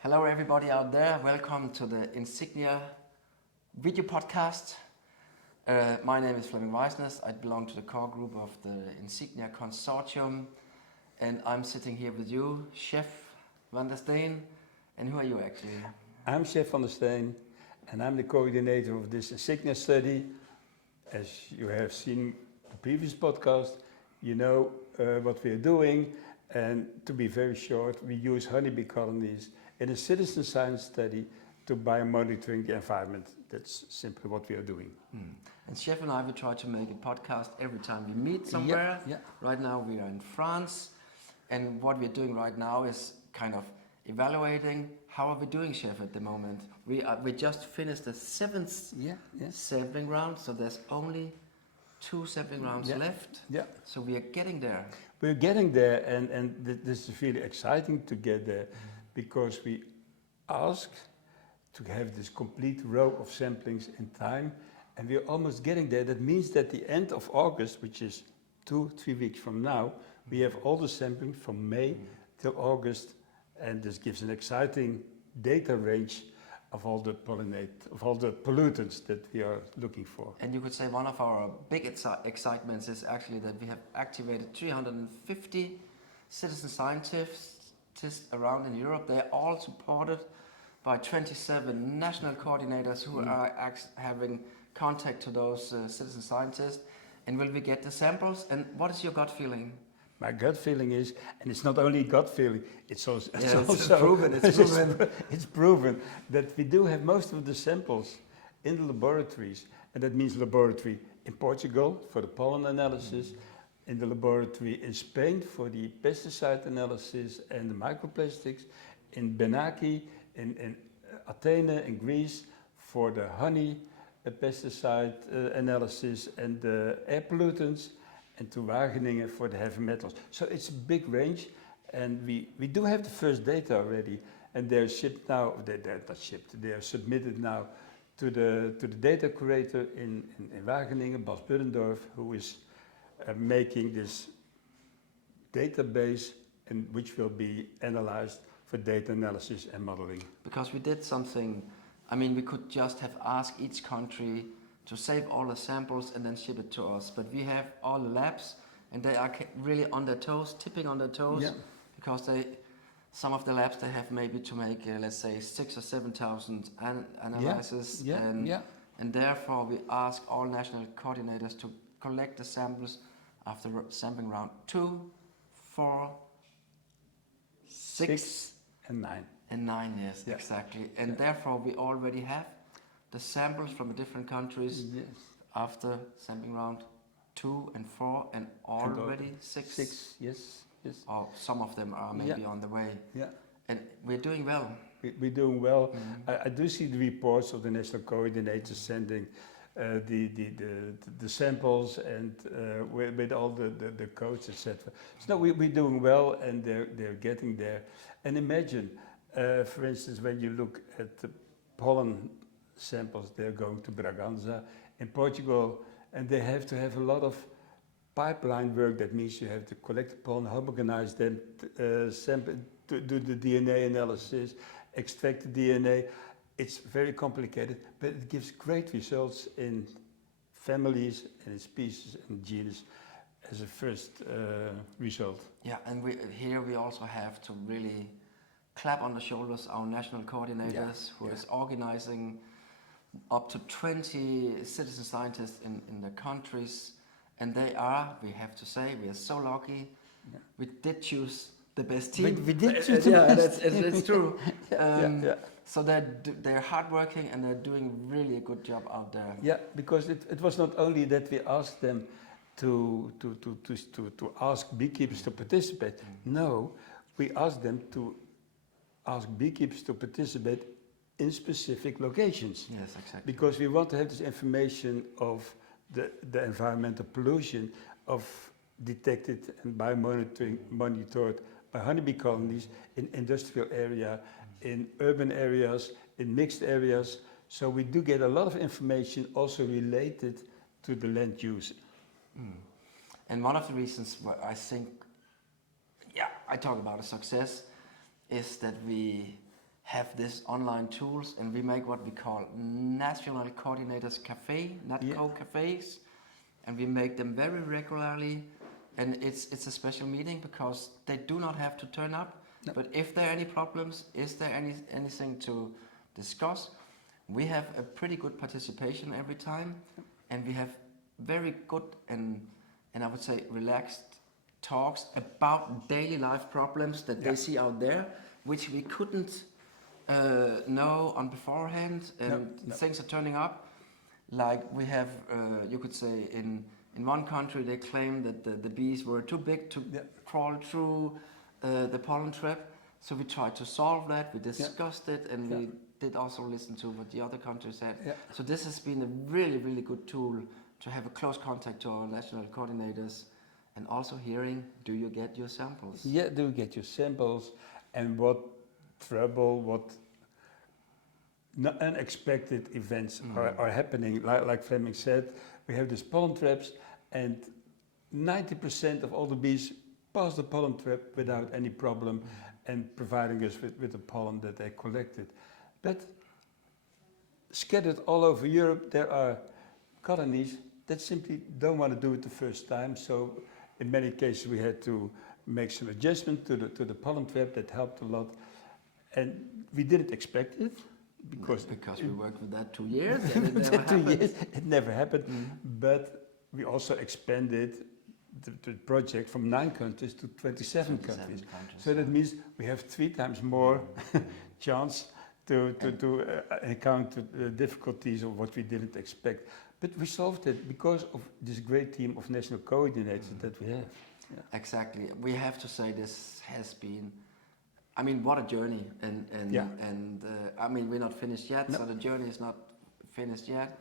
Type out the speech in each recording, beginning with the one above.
Hello, everybody out there. Welcome to the Insignia video podcast. My name is Flemming Weisnes. I belong to the core group of the Insignia Consortium, and I'm sitting here with you, Chef van der Steen. And who are you actually? I'm Chef van der Steen, and I'm the coordinator of this Insignia study. As you have seen the previous podcast, you know what we are doing. And to be very short, we use honeybee colonies in a citizen science study to biomonitoring the environment. That's simply what we are doing. And Chef and I will try to make a podcast every time we meet somewhere. Yeah. Right now we are in France, and what we're doing right now is kind of evaluating how are we doing, Chef, at the moment. We just finished the seventh sampling round, so there's only 2 sampling rounds left. Yeah. So we are getting there. We're getting there, and this is really exciting to get there, because we ask to have this complete row of samplings in time, and we're almost getting there. That means that the end of August, which is 2-3 weeks from now, we have all the sampling from May till August, and this gives an exciting data range of all the pollutants that we are looking for. And you could say one of our big excitements is actually that we have activated 350 citizen scientists around in Europe. They're all supported by 27 national coordinators who are having contact to those citizen scientists. And will we get the samples? And what is your gut feeling? My gut feeling is, and it's not only gut feeling, it's also proven. It's proven that we do have most of the samples in the laboratories, and that means laboratory in Portugal for the pollen analysis, in the laboratory in Spain for the pesticide analysis and the microplastics, in Benaki, in Athene in Greece for the honey pesticide analysis and the air pollutants, and to Wageningen for the heavy metals. So it's a big range, and we do have the first data already, and they're shipped now. They're not shipped. They are submitted now to the data curator in Wageningen, Bas Buddendorf, who is making this database, and which will be analyzed for data analysis and modeling. Because we did something. I mean, we could just have asked each country to save all the samples and then ship it to us. But we have all the labs, and they are really on their toes, tipping on their toes, because some of the labs they have maybe to make, let's say, 6,000 or 7,000 analyses, and therefore we ask all national coordinators to collect the samples after sampling round 2, 4, 6, and 9. And 9, yes, exactly. And therefore we already have the samples from the different countries after sampling round 2 and 4, and already 6. 6, yes. Or some of them are maybe on the way. Yeah. And we're doing well. We're doing well. I do see the reports of the national coordinators sending the samples and with all the codes, etc. So we're doing well, and they're getting there. And imagine, for instance, when you look at the pollen samples, they're going to Braganza in Portugal, and they have to have a lot of pipeline work. That means you have to collect the pollen, homogenize them, sample, to do the DNA analysis, extract the DNA. It's very complicated, but it gives great results in families and in species and genus as a first result. Yeah, and we also have to really clap on the shoulders our national coordinators who is organizing up to 20 citizen scientists in the countries, and we have to say, we are so lucky. We did choose the best team. We did choose the best team. It's true. So they're hardworking, and they're doing really a good job out there. Yeah, because it was not only that we asked them to ask beekeepers to participate. No, we asked them to ask beekeepers to participate in specific locations. Yes, exactly. Because we want to have this information of the environmental pollution of detected and monitored by honeybee colonies in industrial area, in urban areas, in mixed areas. So we do get a lot of information also related to the land use. And one of the reasons why I think, I talk about a success, is that we have this online tools, and we make what we call national coordinators cafe, NatCo cafes, and we make them very regularly. And it's a special meeting because they do not have to turn up. No. But if there are any problems, is there anything to discuss? We have a pretty good participation every time, and we have very good and I would say relaxed talks about daily life problems that they see out there, which we couldn't know on beforehand, and things are turning up. Like we have, you could say in one country they claim that the bees were too big to crawl through the pollen trap. So we tried to solve that, we discussed it, and we did also listen to what the other countries said. Yeah. So this has been a really, really good tool to have a close contact to our national coordinators, and also hearing, do you get your samples? Yeah, do you get your samples, and what trouble, what unexpected events are happening. Like Fleming said, we have these pollen traps, and 90% of all the bees pass the pollen trap without any problem, and providing us with the pollen that they collected. But scattered all over Europe, there are colonies that simply don't want to do it the first time. So in many cases we had to make some adjustment to the pollen trap. That helped a lot. And we didn't expect it because we worked with that 2 years and it never happened. It never happened. But we also expanded the project from 9 countries to 27 countries. So that means we have 3 times more chance to encounter difficulties of what we didn't expect. But we solved it because of this great team of national coordinators that we have. Yeah. Exactly. We have to say this has been, I mean, what a journey. And I mean, we're not finished yet, so the journey is not finished yet.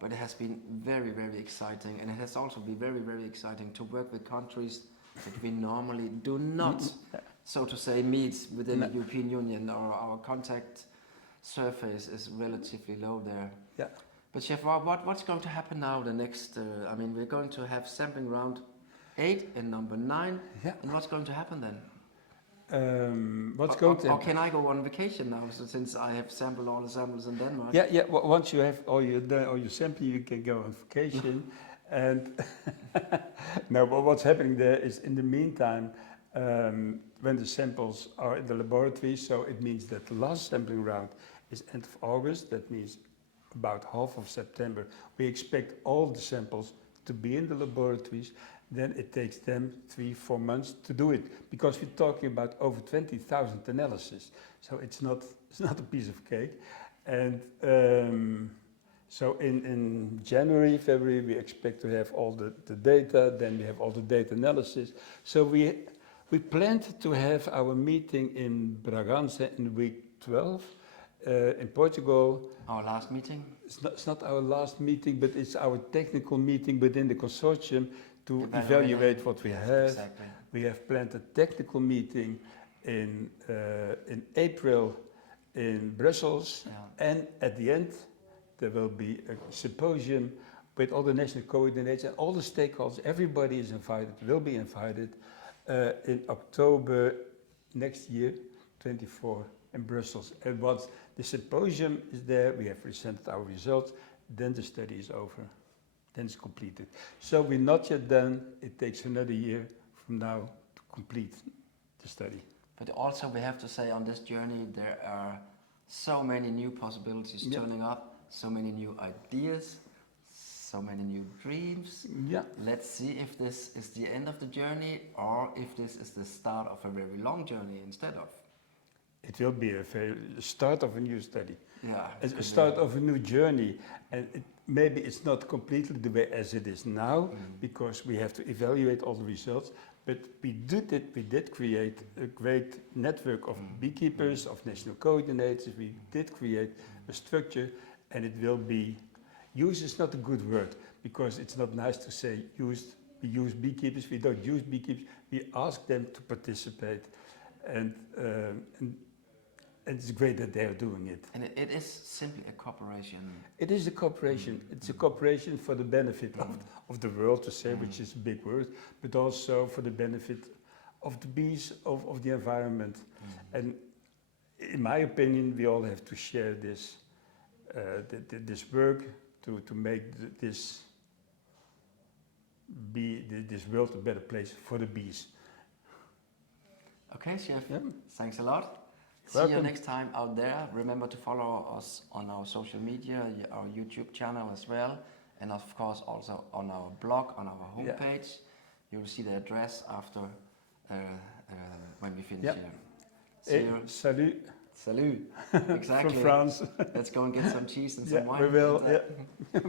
But it has been very, very exciting. And it has also been very, very exciting to work with countries that we normally do not, so to say, meet within the European Union, or our contact surface is relatively low there. Yeah. But Chef, what's going to happen now the next, I mean, we're going to have sampling round 8 and number 9. Yeah. And what's going to happen then? Or can I go on vacation now, since I have sampled all the samples in Denmark? Yeah. Once you have all your sampling, you can go on vacation. And no, but what's happening there is, in the meantime, when the samples are in the laboratory, so it means that the last sampling round is end of August. That means about half of September. We expect all the samples to be in the laboratories. Then it takes them 3-4 months to do it, because we're talking about over 20,000 analyses. So it's not a piece of cake. And so in January, February, we expect to have all the data. Then we have all the data analysis. So we planned to have our meeting in Bragança in week 12 in Portugal. Our last meeting? It's not our last meeting, but it's our technical meeting within the consortium to evaluate what we have. Exactly. We have planned a technical meeting in April in Brussels, and at the end there will be a symposium with all the national coordinators and all the stakeholders. Everybody is invited, will be invited, in October next year, 24, in Brussels. And once the symposium is there, we have presented our results, then the study is over. Then it's completed. So we're not yet done. It takes another year from now to complete the study. But also we have to say, on this journey there are so many new possibilities turning up, so many new ideas, so many new dreams. Yeah. Let's see if this is the end of the journey, or if this is the start of a very long journey instead of. It will be a start of a new study. Yeah. A start of a new journey. And maybe it's not completely the way as it is now, because we have to evaluate all the results. But we did create a great network of beekeepers, of national coordinators. We did create a structure, and it will be used. Is not a good word, because it's not nice to say used. We use beekeepers. We don't use beekeepers. We ask them to participate, and it's great that they are doing it. And it is simply a cooperation. It is a cooperation. It's a cooperation for the benefit of the world, to say, which is a big word, but also for the benefit of the bees, of the environment. And in my opinion, we all have to share this this work to make this this world a better place for the bees. Okay, Chef. Yeah. Thanks a lot. See you Welcome. next time out there. Remember to follow us on our social media, our YouTube channel as well, and of course also on our blog, on our homepage. You will see the address after when we finish here. See you. Salut. Salut. Exactly. From France. Let's go and get some cheese and some wine. We will. And, Yeah.